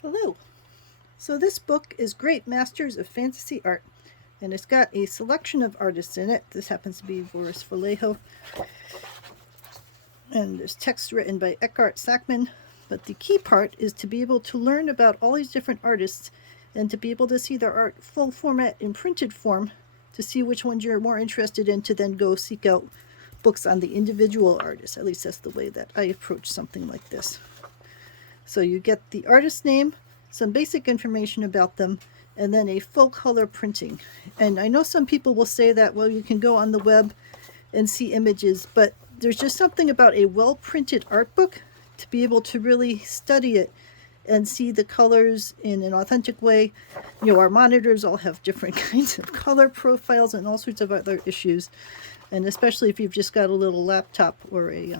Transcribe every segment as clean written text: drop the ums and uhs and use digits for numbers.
Hello. So this book is Great Masters of Fantasy Art, and it's got a selection of artists in it. This happens to be Boris Vallejo, and there's text written by Eckhart Sackman. But the key part is to be able to learn about all these different artists and to be able to see their art full format in printed form to see which ones you're more interested in to then go seek out books on the individual artists. At least that's the way that I approach something like this. So you get the artist name, some basic information about them, and then a full color printing. And I know some people will say that, well, you can go on the web and see images, but there's just something about a well printed art book to be able to really study it and see the colors in an authentic way. You know, our monitors all have different kinds of color profiles and all sorts of other issues. And especially if you've just got a little laptop or a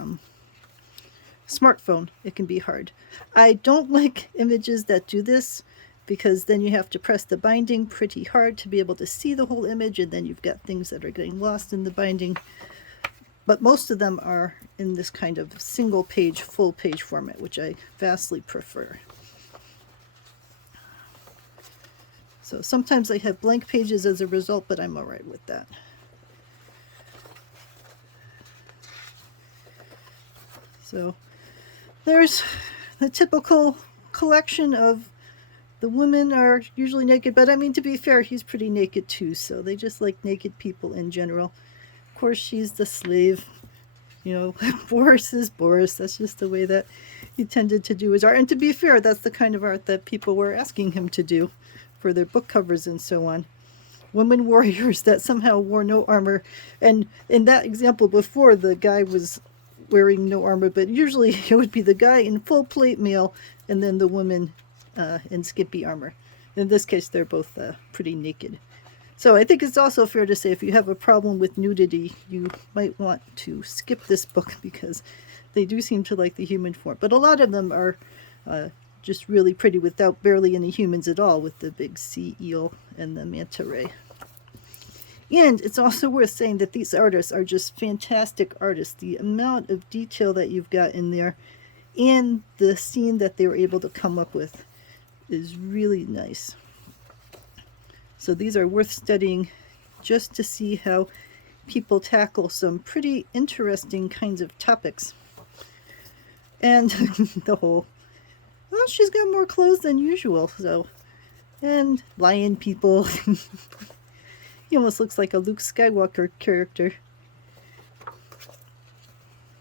smartphone, it can be hard. I don't like images that do this because then you have to press the binding pretty hard to be able to see the whole image, and then you've got things that are getting lost in the binding. But most of them are in this kind of single page, full page format, which I vastly prefer. So sometimes I have blank pages as a result, but I'm all right with that. So there's the typical collection of the women are usually naked, but I mean, to be fair, he's pretty naked too, so they just like naked people in general. Of course, she's the slave. You know, Boris is Boris. That's just the way that he tended to do his art. And to be fair, that's the kind of art that people were asking him to do for their book covers and so on. Women warriors that somehow wore no armor. And in that example before, the guy was wearing no armor, but usually it would be the guy in full plate mail and then the woman in skimpy armor. In this case, they're both pretty naked. So I think it's also fair to say if you have a problem with nudity, you might want to skip this book because they do seem to like the human form. But a lot of them are just really pretty without barely any humans at all, with the big sea eel and the manta ray. And it's also worth saying that these artists are just fantastic artists. The amount of detail that you've got in there and the scene that they were able to come up with is really nice. So these are worth studying just to see how people tackle some pretty interesting kinds of topics. And the whole, well, she's got more clothes than usual, so. And lion people. He almost looks like a Luke Skywalker character.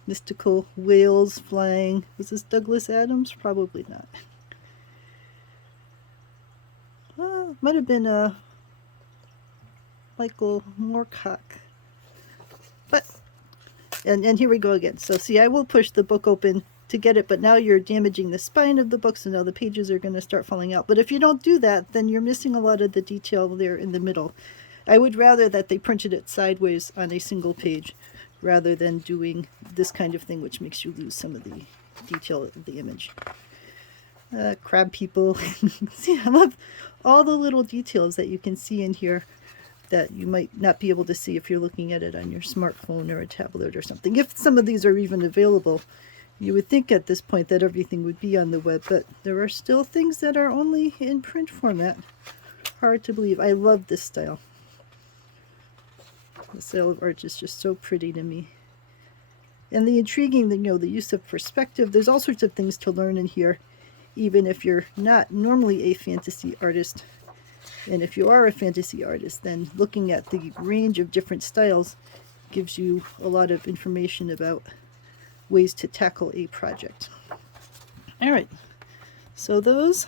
Mystical whales flying. Was this Douglas Adams? Probably not. Might have been Michael Moorcock. But, and here we go again. So see, I will push the book open to get it, but now you're damaging the spine of the book, so now the pages are going to start falling out. But if you don't do that, then you're missing a lot of the detail there in the middle. I would rather that they printed it sideways on a single page rather than doing this kind of thing, which makes you lose some of the detail of the image. Crab people. See, I love all the little details that you can see in here that you might not be able to see if you're looking at it on your smartphone or a tablet or something. If some of these are even available, you would think at this point that everything would be on the web, but there are still things that are only in print format. Hard to believe. I love this style. The style of art is just so pretty to me. And the intriguing, the use of perspective. There's all sorts of things to learn in here, even if you're not normally a fantasy artist. And if you are a fantasy artist, then looking at the range of different styles gives you a lot of information about ways to tackle a project. All right, so those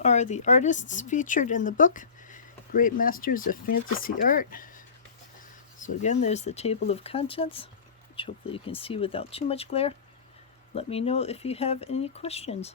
are the artists featured in the book, Great Masters of Fantasy Art. So again, there's the table of contents, which hopefully you can see without too much glare. Let me know if you have any questions.